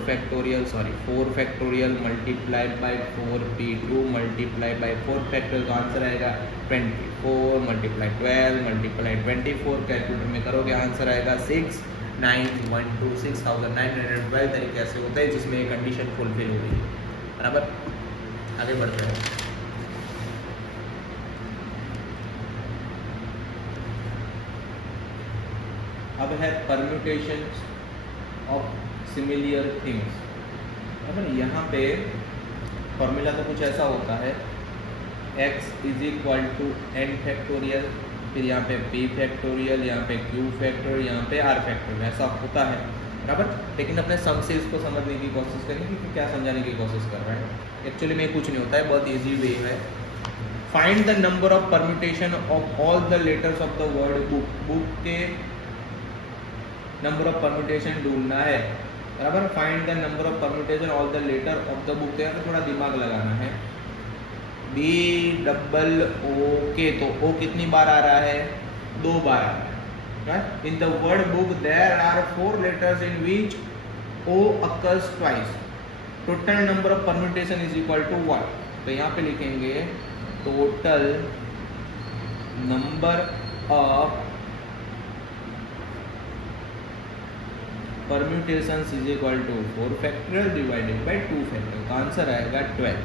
factorial multiplied by 4p2 multiplied by 4 factorial, तो आंसर आएगा 24 मल्टीप्लाई 12 मल्टीप्लाई 24, कैलकुलेटर में करोगे आंसर आएगा 6912 6912 तरीके से होता है जिसमें ये कंडीशन फुलफिल हो रही है, बराबर। आगे बढ़ते हैं। अब है परम्यूटेशन ऑफ सिमिलर थिंग्स। अब यहाँ पे फॉर्मूला तो कुछ ऐसा होता है, x is equal to n factorial, फिर यहाँ पे p फैक्टोरियल, यहाँ पे q फैक्टोरियल, यहाँ पे r फैक्टोरियल, ऐसा होता है, बराबर। लेकिन अपने सम से इसको समझने की कोशिश करेंगे कि क्या समझाने की कोशिश कर रहा है। एक्चुअली में कुछ नहीं होता है, बहुत ईजी वे है। Find the number of permutation of all the letters of the word book. Book के नंबर ऑफ परम्यूटेशन ढूंढना है, बराबर। Find the number of permutation all the letter of the book. यहाँ पे थोड़ा दिमाग लगाना है। BOOK, तो O कितनी बार आ रहा है, 2 बार आ रहा है। In the word book there are 4 letters in which O occurs twice. Total number of permutation is equal to 1। तो यहाँ पे लिखेंगे total number of permutations is equal to 4 factorial divided by 2 factorial, तो आंसर आएगा 12।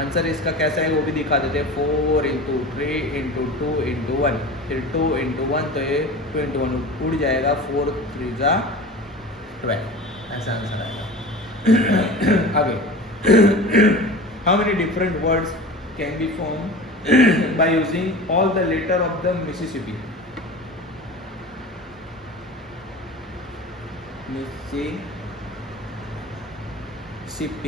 Answer इसका कैसा है वो भी दिखा देते हैं। 4 × 3 × 2 × 1, फिर 2 × 1, तो ये 2 × 1 उड़ जाएगा, 4 3 जा 12, ऐसा आंसर आएगा। आगे how many different words can be form by using all the letter of the Mississippi. Mississippi,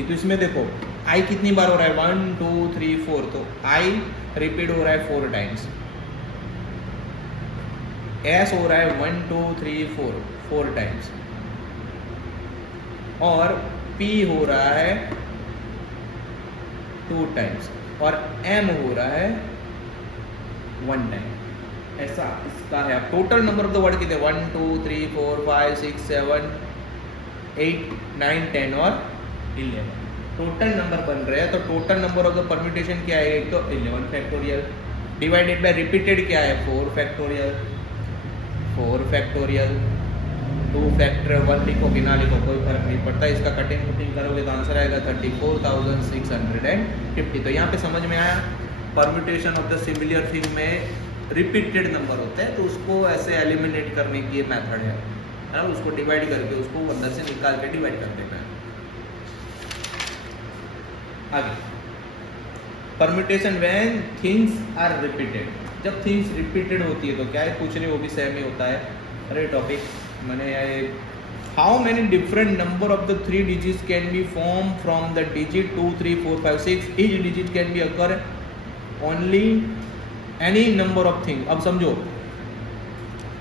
तो इसमें देखो आई कितनी बार हो रहा है, 1 2 3 4, तो आई रिपीट हो रहा है 4 टाइम्स। एस हो रहा है 1 2 3 4 टाइम्स, और पी हो रहा है 2 टाइम्स, और एम हो रहा है 1 टाइम। ऐसा इसका है। अब total number of the word कितने, 1 2 3 4 5 6 7 8 9 10 और 11 टोटल नंबर बन रहे हैं। तो total number of the permutation क्या है, एक तो 11 फैक्टोरियल डिवाइडेड बाय रिपीटेड क्या है, 4 फैक्टोरियल 2 फैक्टर 1 लिखो कि ना लिखो कोई फर्क नहीं पड़ता। इसका कटिंग कुटिंग करोगे तो आंसर आएगा 34,650। तो यहाँ पे समझ में आया, permutation of the similar thing में रिपीटेड नंबर होता है तो उसको ऐसे एलिमिनेट करने की ये मेथड है ना, उसको डिवाइड करके उसको अंदर से निकाल के डिवाइड कर देना है। आगे permutation when things are repeated. जब थिंग्स रिपीटेड होती है तो क्या है, कुछ नहीं वो भी सेम ही होता है। अरे टॉपिक मैंने how many different number of the 3 digits can be form from the digit 2 3 4 5 6 each digit can be occur only any number of thing. अब समझो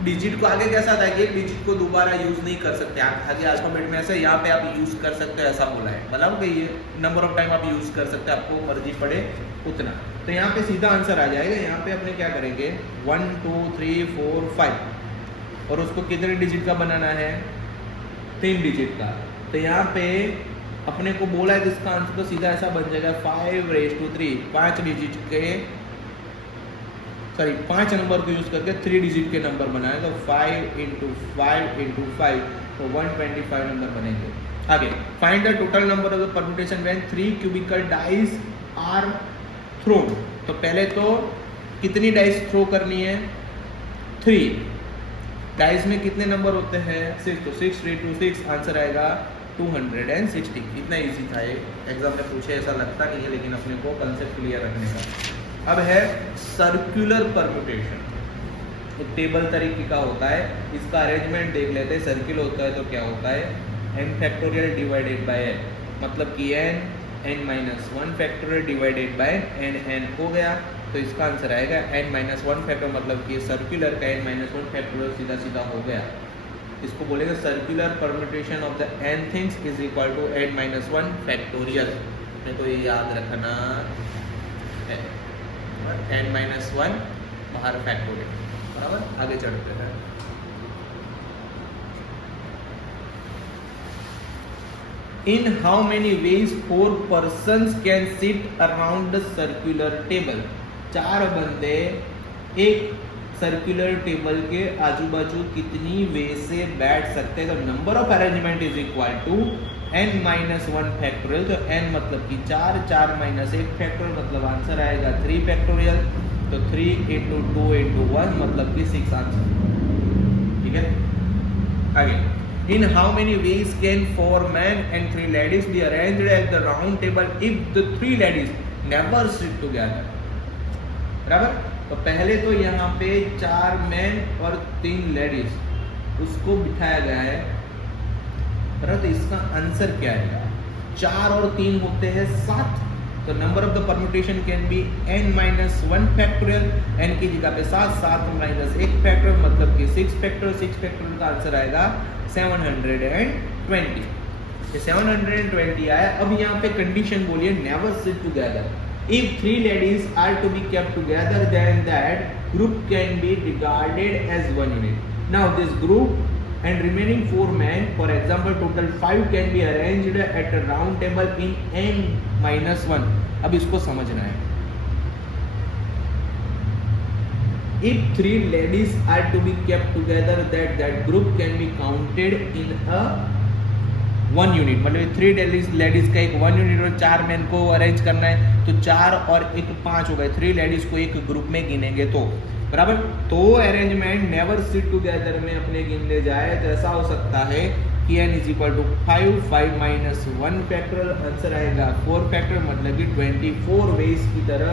डिजिट को आगे कैसा था कि एक डिजिट को दोबारा यूज नहीं कर सकते, आगे अल्फाबेट में ऐसे यहाँ पे आप यूज कर सकते हो ऐसा बोला है, मतलब कि ये नंबर ऑफ टाइम आप यूज कर सकते हैं, आपको मर्जी पड़े उतना। तो यहाँ पे सीधा आंसर आ जाएगा। यहाँ पे अपने क्या करेंगे 1 2 3 4 5 और उसको कितने डिजिट का बनाना है 3 डिजिट का। तो यहाँ पे अपने को बोला है इसका आंसर तो सीधा ऐसा बन जाएगा 5⁻3 5 डिजिट के 5 नंबर को यूज करके 3 डिजिट के नंबर बनाए तो 5 × 5 × 5 तो 125 नंबर बनेंगे। आगे find the total number of the permutation when 3 cubical dice are thrown. तो पहले तो कितनी डाइस थ्रो करनी है 3। डाइस में कितने नंबर होते हैं 6, तो 6 3 2 6 आंसर आएगा 260। इतना इजी था, ये एग्जाम में पूछे ऐसा लगता नहीं है, लेकिन अपने को कंसेप्ट क्लियर रखने का। अब है सर्कुलर परम्यूटेशन, एक टेबल तरीके का होता है, इसका अरेंजमेंट देख लेते हैं। सर्किल होता है तो क्या होता है n factorial divided bye n, मतलब कि n-1 factorial divided bye n हो गया, तो इसका आंसर आएगा n-1 फैक्टोरियल, मतलब कि सर्कुलर का n-1 फैक्टोरियल सीधा सीधा हो गया। इसको बोलेंगे circular permutation of the n things is equal to n-1 factorial. मेरे को ये याद रखना है, n-1 बाहर फैक्टोरियल, बराबर। आगे चढ़ते हैं। In how many ways 4 persons can sit around the circular table? 4 बंदे एक सर्कुलर टेबल के आजू बाजू कितनी वे से बैठ सकते हैं। तो number of arrangement is equal to n-1 factorial. तो n मतलब कि 4, 4 - 1 फैक्टोरियल, मतलब आंसर आएगा 3 फैक्टोरियल। तो 3 × 2 × 1 मतलब कि 6 आंसर, ठीक है। आगे in how many ways can 4 men and 3 ladies be arranged at the round table if the 3 ladies never sit together, बराबर। तो पहले तो यहाँ पे 4 मैन और 3 लेडीज उसको बिठाया गया है, बराबर। तो इसका आंसर क्या है 4 और 3 होते हैं 7। तो number of the permutation can be n-1 factorial, n की जगह पे 7, 7 - 1 फैक्टोरियल मतलब कि 6 फैक्टोरियल। 6 फैक्टोरियल का आंसर आएगा 720। ये 720 आया। अब यहाँ पे कंडीशन बोलिए never sit together. If 3 ladies are to be kept together, then that group can be regarded as one unit. Now this group and remaining 4 men, for example total 5, can be arranged at a round table in n-1। अब इसको समझना है। If 3 ladies are to be kept together, that group can be counted in a 1 unit, मतलब 3 ladies का एक 1 unit और 4 man को arrange करना है, तो 4 और 1 5 हो गए। 3 लेडीज को एक ग्रुप में गिनेंगे तो, बराबर। तो अरेंजमेंट नेवर सिट टुगेदर में अपने गिन ले जाए तो ऐसा हो सकता है कि n = 5, 5 - 1 फैक्टोरियल, आंसर आएगा 4 फैक्टोरियल, मतलब कि 24 वेज की तरह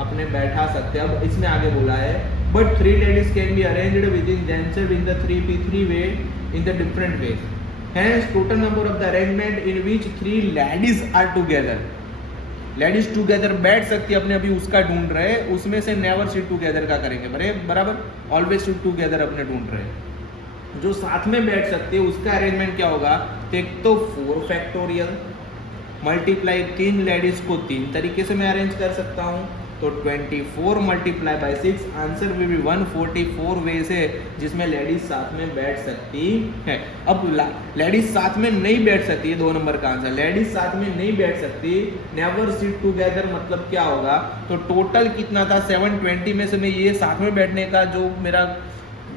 अपने बैठा सकते हैं। अब इसमें आगे बोला है but 3 ladies can be arranged within themself in the 3p3 way in the different ways. Hence total number of the arrangement in which 3 ladies are together, ladies together बैठ सकती है, अपने अभी उसका ढूंढ रहे हैं, उसमें से नेवर सिट टुगेदर का करेंगे, बराबर। ऑलवेज सिट टुगेदर अपने ढूंढ रहे हैं। जो साथ में बैठ सकते हैं उसका अरेंजमेंट क्या होगा, तो एक तो 4 फैक्टोरियल मल्टीप्लाई 3 लेडीज को 3 तरीके से मैं अरेंज कर सकता हूँ, तो 24 × 6 आंसर भी 144 वे से जिसमें लेडीज साथ में बैठ सकती है। अब लेडीज साथ में नहीं बैठ सकती है, 2 नंबर का आंसर, लेडीज साथ में नहीं बैठ सकती, नेवर सिट टुगेदर मतलब क्या होगा, तो टोटल कितना था 720 में से मैं ये साथ में बैठने का जो मेरा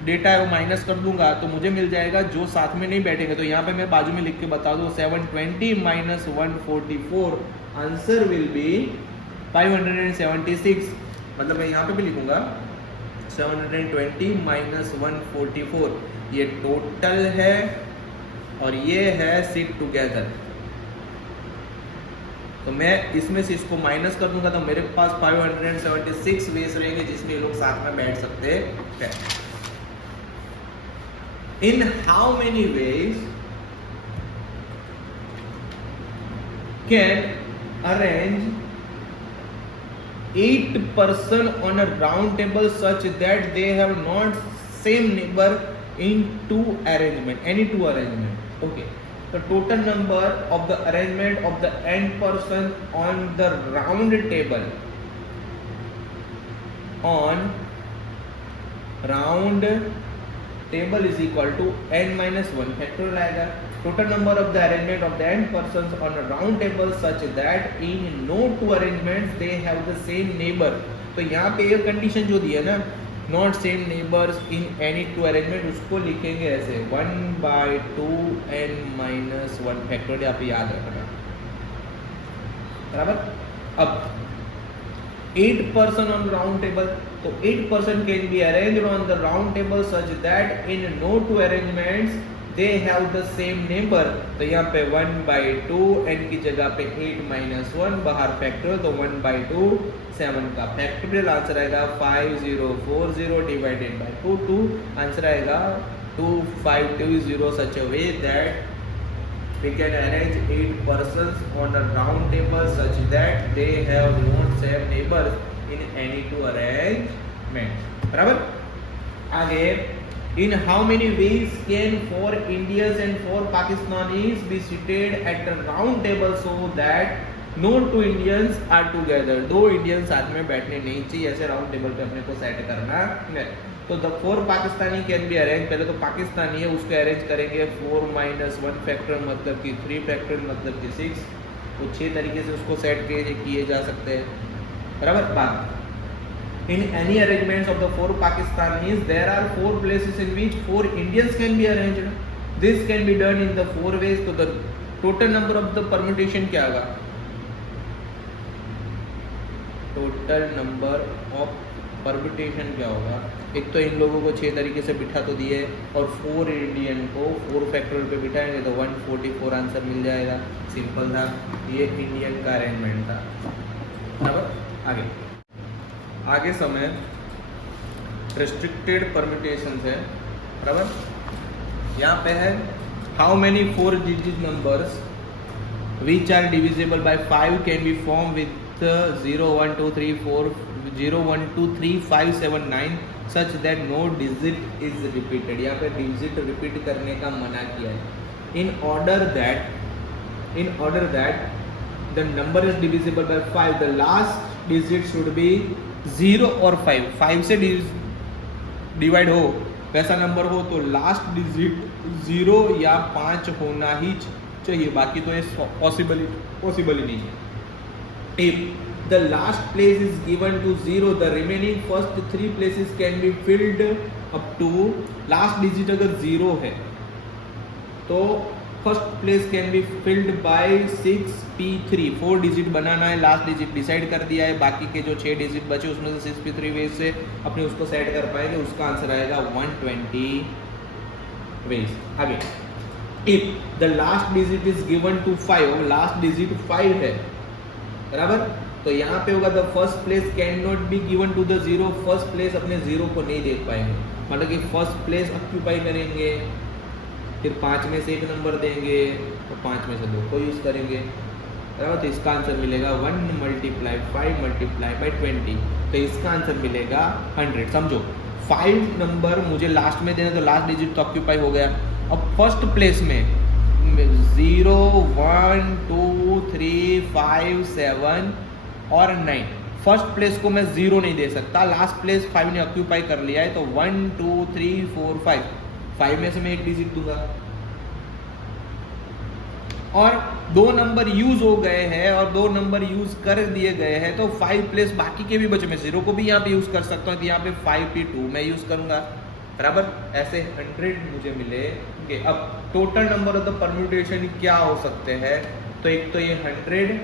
डेटा है वो माइनस कर दूंगा तो मुझे मिल जाएगा जो साथ में नहीं बैठेंगे। तो यहाँ पे मैं बाजू में लिख के बता दूँ 720 - 144 आंसर विल बी 576, मतलब मैं यहाँ पे भी लिखूंगा 720 - 144, ये टोटल है और ये है सिट टुगेदर। तो मैं इसमें से इसको माइनस कर दूंगा तो मेरे पास 576 वेज रहेंगे जिसमें ये लोग साथ में बैठ सकते हैं। in how many ways can arrange 8 person on a round table such that they have not same neighbor in any two arrangement. Okay, the total number of the arrangement of the n person on the round table is equal to n minus 1 factorial आएगा. Total number of the arrangement of the n persons on a round table such that in no two arrangements they have the same neighbor. तो यहाँ पे ये condition जो दी है ना, not same neighbours in any two arrangement, उसको लिखेंगे ऐसे 1/2 n minus 1 फैक्टोरियल. यहाँ पे याद रखना, बराबर. अब 8 person on round table, तो 8 person can be arranged on the round table such that in no two arrangements they have the same neighbor. तो यहाँ पे 1/2 n की जगह पे 8 minus 1 बाहर फैक्टोरियल, तो 1/2 7 का फैक्टोरियल. आंसर आएगा 5040 डिवाइडेड बाय 2. आंसर आएगा 2520 such a way that we can arrange 8 persons on a round table such that they have not same neighbors in any two arrangement. बराबर. आगे, in how many ways can 4 Indians and 4 Pakistanis be seated at a round table so that no two Indians are together? 2 Indians साथ में बैठने नहीं चाहिए, ऐसे round table पे अपने को सेट करना है. तो the 4 Pakistani can be arrange, पहले तो पाकिस्तानी है उसको अरेंज करेंगे 4 minus 1 फैक्टोरियल मतलब कि 3 फैक्टोरियल मतलब कि 6. तो 6 तरीके से उसको सेट किए जा सकते हैं, बराबर. बात, in any arrangements of the 4 Pakistanis there are 4 places in which 4 Indians can be arranged. This can be done in the 4 ways. तो the total number of the permutation क्या होगा? total number of permutation क्या होगा? एक तो इन लोगों को 6 तरीके से बिठा तो दिए और 4 इंडियन को 4 फैक्टोरियल पे बिठाएंगे तो 144 आंसर मिल जाएगा. सिंपल था, ये इंडियन का अरेंजमेंट था. बराबर. आगे समय रिस्ट्रिक्टेड परम्यूटेशंस है, बराबर. यहाँ पे है how many 4 digit numbers which are divisible by 5 can be form with 0 1 2 3 4 0 1 2 3 5 7 9 such that no digit is repeated. यहाँ पे डिजिट रिपीट करने का मना किया है. In order that the number is divisible by 5 the last digit should be 0 और 5 से divide हो वैसा नंबर हो तो लास्ट डिजिट 0 या 5 होना ही चाहिए, बाकी तो ये पॉसिबल ही नहीं है. If the last place is given to 0 the remaining first 3 places can be filled up to. Last digit अगर 0 है तो first place can be filled by 6p3. 4 digit बनाना है, लास्ट डिजिट डिसाइड कर दिया है, बाकी के जो 6 डिजिट बचे उसमें से 6p3 वेज से अपने उसको सेट कर पाएंगे. उसका आंसर आएगा 120 वेज. आगे, if the last digit is given to 5, last digit 5 है, बराबर. तो यहाँ पे होगा the first place can not be given to the 0. First place अपने 0 को नहीं देख पाएंगे, मतलब कि फर्स्ट प्लेस ऑक्यूपाई करेंगे, फिर 5 में से 1 नंबर देंगे और 5 में से 2 को यूज़ करेंगे, बराबर. तो इसका आंसर मिलेगा 1 × 5 × 20. तो इसका आंसर मिलेगा 100. समझो 5 नंबर मुझे लास्ट में देना, तो लास्ट डिजिट तो ऑक्यूपाई हो गया. अब फर्स्ट प्लेस में 0 1 2 3 5 7 और 9, फर्स्ट प्लेस को मैं 0 नहीं दे सकता, लास्ट प्लेस 5 ने ऑक्यूपाई कर लिया है. तो 1 2 3 4 5 में से मैं 1 डिजिट दूंगा और 2 नंबर यूज हो गए हैं और 2 नंबर यूज कर दिए गए हैं, तो 5 प्लेस बाकी के भी बचे. मैं 0 को भी यहाँ पे यूज कर सकता हूँ, तो यहाँ पे 5p2 मैं यूज करूंगा, बराबर. ऐसे 100 मुझे मिले. अब total number of the permutation क्या हो सकते हैं? तो एक तो ये 100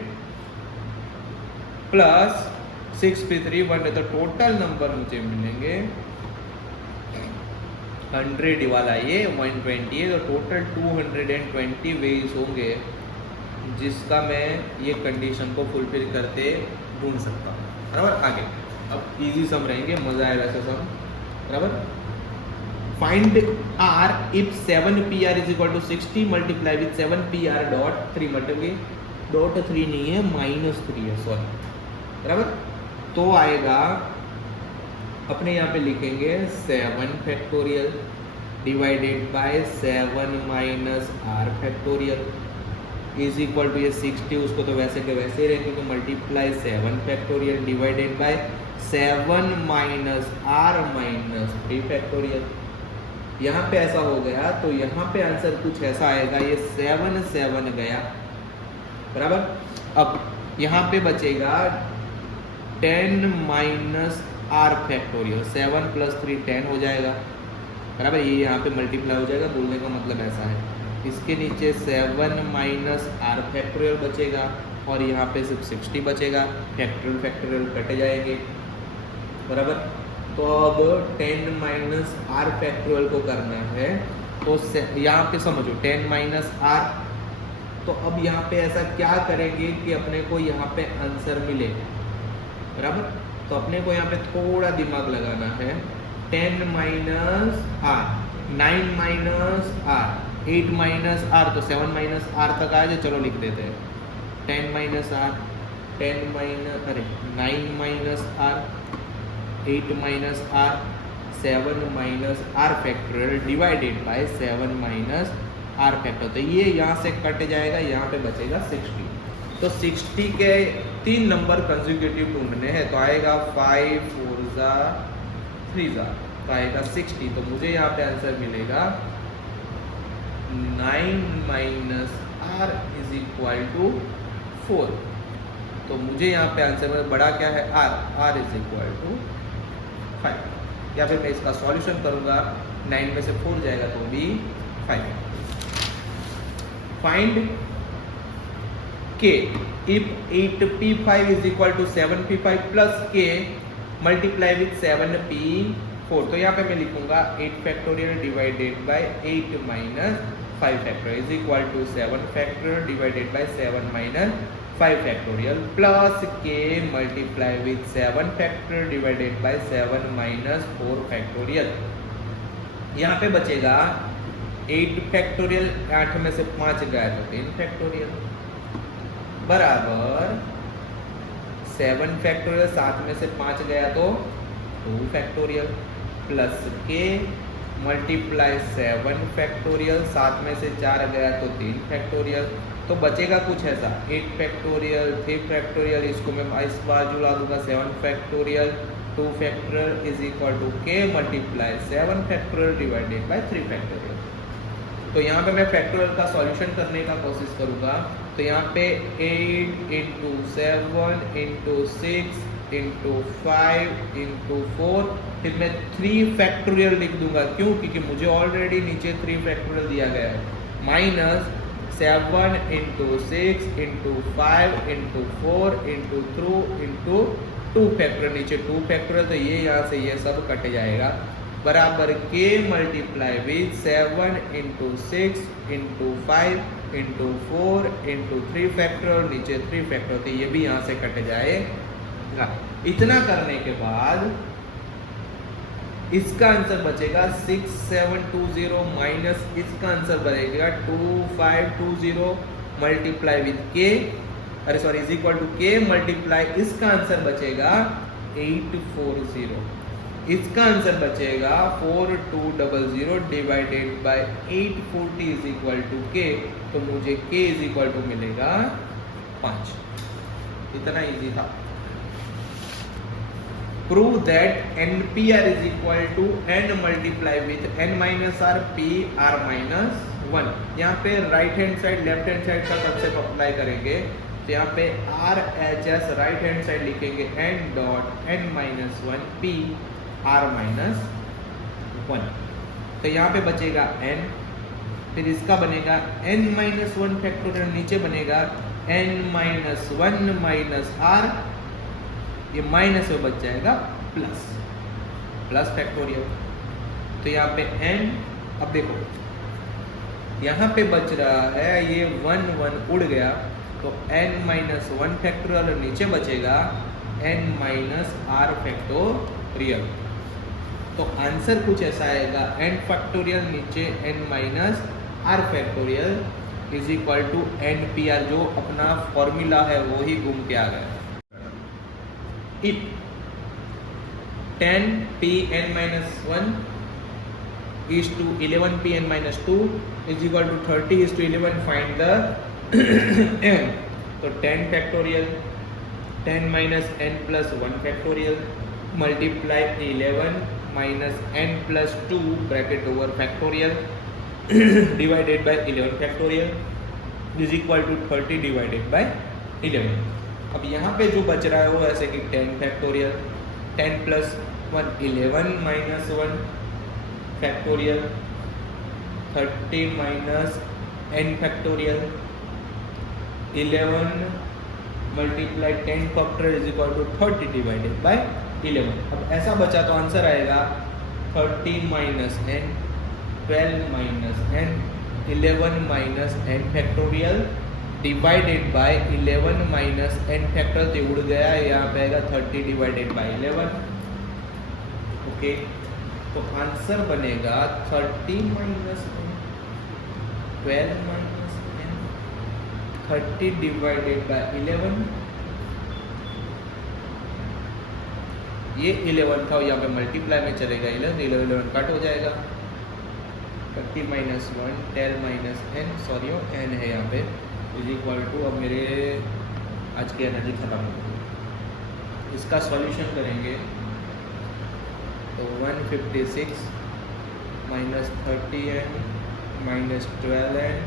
प्लस 6p3 1, तो टोटल नंबर मुझे मिलेंगे 100 वाला ये 120 है, तो टोटल 220 वेज होंगे जिसका मैं ये कंडीशन को फुलफिल करते ढूंढ सकता हूँ, बराबर. आगे अब इजी सम रहेंगे, मज़ा आएगा ऐसा सम, बराबर. Find R if 7pr is equal to 60 multiply with 7pr dot 3 मतलब डॉट 3 नहीं है -3 है, सॉरी, बराबर। तो आएगा अपने यहाँ पे लिखेंगे 7 factorial divided by 7 minus R factorial is equal to ये 60, उसको तो वैसे के वैसे ही रहेंगे, तो multiply 7 factorial divided by 7 minus R minus 3 factorial. यहाँ पे ऐसा हो गया तो यहाँ पे आंसर कुछ ऐसा आएगा, ये 7 7 गया, बराबर। अब यहाँ पे बचेगा 10 माइनस आर फैक्टोरियल, 7 प्लस 3 10 हो जाएगा, बराबर। ये यहाँ पे मल्टीप्लाई हो जाएगा, बोलने का मतलब ऐसा है। इसके नीचे 7 माइनस आर फैक्टोरियल बचेगा और यहाँ पे सिर्फ 60 बचेगा, फैक्टोरियल फैक्टोरियल कटे जाएंगे, बराबर। तो अब 10 माइनस आर फैक्टोरियल को करना है, तो यहाँ पे समझो 10 माइनस आर, तो अब यहाँ पे ऐसा क्या करेंगे कि अपने को यहाँ पे आंसर मिले, बराबर। तो अपने को यहाँ पे थोड़ा दिमाग लगाना है। 10 minus R, 9 minus R, 8 minus R, तो 7 माइनस आर तक आ जाए, चलो लिख देते हैं 10 minus R, 10 minus 9 minus R, 8 minus R, 7 minus R factorial divided by 7 minus R factorial. तो ये यहाँ से कट जाएगा, यहाँ पे बचेगा 60। तो 60 के 3 नंबर कंसेक्यूटिव ढूंढने हैं, तो आएगा 5 4 जा 3 जा, तो आएगा 60। तो मुझे यहाँ पे आंसर मिलेगा 9 minus R is equal to 4। तो मुझे यहाँ पे आंसर में बड़ा क्या है, आर इज इक्वल टू 5। या फिर मैं इसका सॉल्यूशन करूंगा, 9 में से 4 जाएगा तो भी 5। Find k if 8p5 is equal to 7p5 plus k multiply with 7p4। तो यहाँ पे मैं लिखूंगा 8 factorial divided by 8 minus 5 factorial is equal to 7 factorial divided by 7 minus 5 factorial plus k multiply with 7 factorial divided by 7 minus 4 factorial. यहाँ पे बचेगा 8 factorial, 8 में से 5 गया तो 10 फैक्टोरियल बराबर 7 फैक्टोरियल, 7 में से 5 गया तो 2 factorial plus k multiply 7 factorial, 7 में से 4 गया तो 3 फैक्टोरियल। तो बचेगा कुछ ऐसा 8 फैक्टोरियल, 3 फैक्टोरियल, इसको मैं इस बाजू ला दूंगा 7 factorial, 2 factorial is equal to k multiply 7 factorial divided by 3 factorial. तो यहाँ पे मैं फैक्टोरियल का सॉल्यूशन करने का कोशिश करूँगा, तो यहाँ पे 8 इंटू 7 इंटू 6 इंटू 5 इंटू 4, फिर मैं 3 फैक्टोरियल लिख दूंगा। क्यों? क्योंकि मुझे ऑलरेडी नीचे 3 फैक्टोरियल दिया गया है, minus 7 into 6 into 5 into 4 into 2 factorial, नीचे 2 फैक्टोरियल, तो ये यहाँ से ये सब कट जाएगा बराबर k multiply with 7 into 6 into 5 into 4 into 3 factorial, नीचे 3 फैक्टोरियल, तो ये भी यहाँ से कट जाएगा। इतना करने के बाद इसका आंसर बचेगा 6720 माइनस इसका आंसर बचेगा 2520 मल्टीप्लाई विथ k, अरे sorry is equal to k multiply इसका आंसर बचेगा 840, इसका आंसर बचेगा 4200 divided by 840 is equal to k। तो मुझे k इज इक्वल टू मिलेगा 5। इतना इजी था। Prove that NPR is equal to n multiply with n minus आर p r माइनस 1। यहाँ पे right hand side left hand side का concept apply करेंगे, तो यहाँ पे RHS राइट हैंड साइड लिखेंगे n dot n minus 1 p r minus 1। तो यहाँ पे बचेगा n, फिर इसका बनेगा n माइनस 1 फैक्टोरियल, नीचे बनेगा n माइनस 1 माइनस r, ये माइनस में बच जाएगा प्लस फैक्टोरियल। तो यहाँ पे n, अब देखो यहाँ पे बच रहा है ये 1 1 उड़ गया, तो n माइनस 1 फैक्टोरियल, नीचे बचेगा n माइनस r फैक्टोरियल। तो आंसर कुछ ऐसा आएगा n फैक्टोरियल नीचे n minus r factorial is equal to n P R, जो अपना फॉर्मूला है वो ही घूम के आ गया। If 10 p n minus 1 is to 11 p n minus 2 is equal to 30 is to 11, find the m। तो 10 factorial 10 minus n plus 1 factorial multiply 11 minus n plus 2 bracket over factorial divided by 11 factorial is equal to 30 divided by 11। अब यहाँ पे जो बच रहा है वो ऐसे कि 10 factorial 10 plus 1 11 minus 1 factorial 30 minus n factorial 11 multiply 10 factorial is equal to 30 divided by 11। अब ऐसा बचा तो आंसर आएगा 30 minus n 12 minus n 11 minus n factorial divided by 11 minus n factorial, तो उड़ गया, यहाँ पे आएगा 30 डिवाइडेड बाय 11। ओके, तो आंसर बनेगा 30 minus n 12 minus n 30 divided by 11। ये 11 था, यहाँ पे मल्टीप्लाई में चलेगा 11 कट हो जाएगा। 30 minus 1 10 minus n, sorry n है यहाँ पे, इज इक्वल टू, अब मेरे आज की एनर्जी खत्म हो गई। इसका सॉल्यूशन करेंगे तो 156 minus 30n minus 12n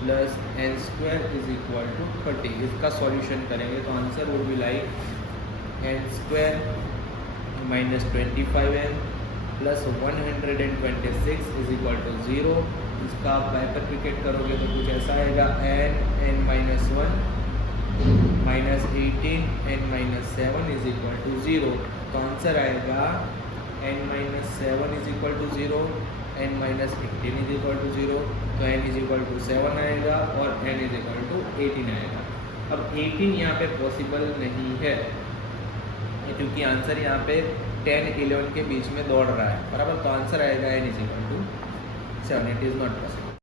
plus n square is equal to 30। इसका सॉल्यूशन करेंगे तो answer would be like n square minus 25n plus 126 is equal to 0। इसका आप बाइफरकेट करोगे तो कुछ ऐसा आएगा n minus 1 minus 18 n minus 7 is equal to 0। तो आंसर आएगा n minus 7 is equal to 0, n minus 18 is equal to 0, तो n इज इक्वल टू 7 आएगा और n इज इक्वल टू 18 आएगा। अब 18 यहाँ पे पॉसिबल नहीं है क्योंकि आंसर यहाँ पे 10-11 के बीच में दौड़ रहा है, बराबर, तो आंसर आएगा n is equal to 7। It is not possible.